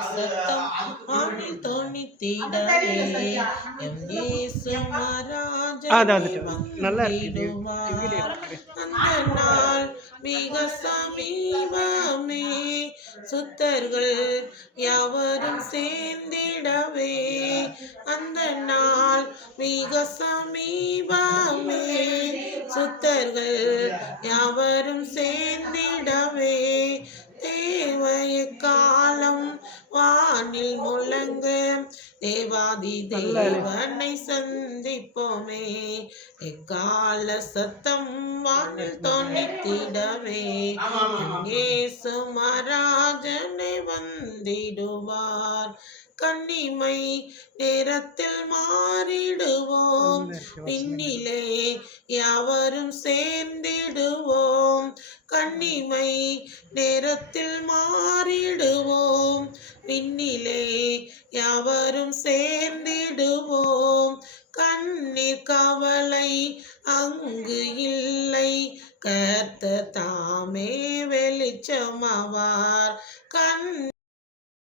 சத்தம் வானில் தோணித்திடவே எம் இயேசு இருக்குது வந்திடுவார். அந்த நாள் மிக சமீபமே சுத்தர்கள் யாவரும் சேர்ந்திடவே. அந்த நாள் மிக சமீபமே சுத்தர்கள் யாவரும் சேர்ந்திடவே. வானில் முழங்க. தேவாதி தேவனை சந்திப்போமே. எக்கால சத்தம் வானில் தோணித்திடவே இயேசு மகாராஜனை வந்திடுவார். கன்னிமை நேரத்தில் மாறிடுவோம். விண்ணிலே யாவரும் சேர்ந்திடுவோம். கன்னிமை நேரத்தில் மாறிடுவோம் விண்ணிலே யாவரும் சேர்ந்திடுவோம். கண்ணீர் கவலை அங்கு இல்லை. கர்த்த தாமே வெளிச்சமவார் கண்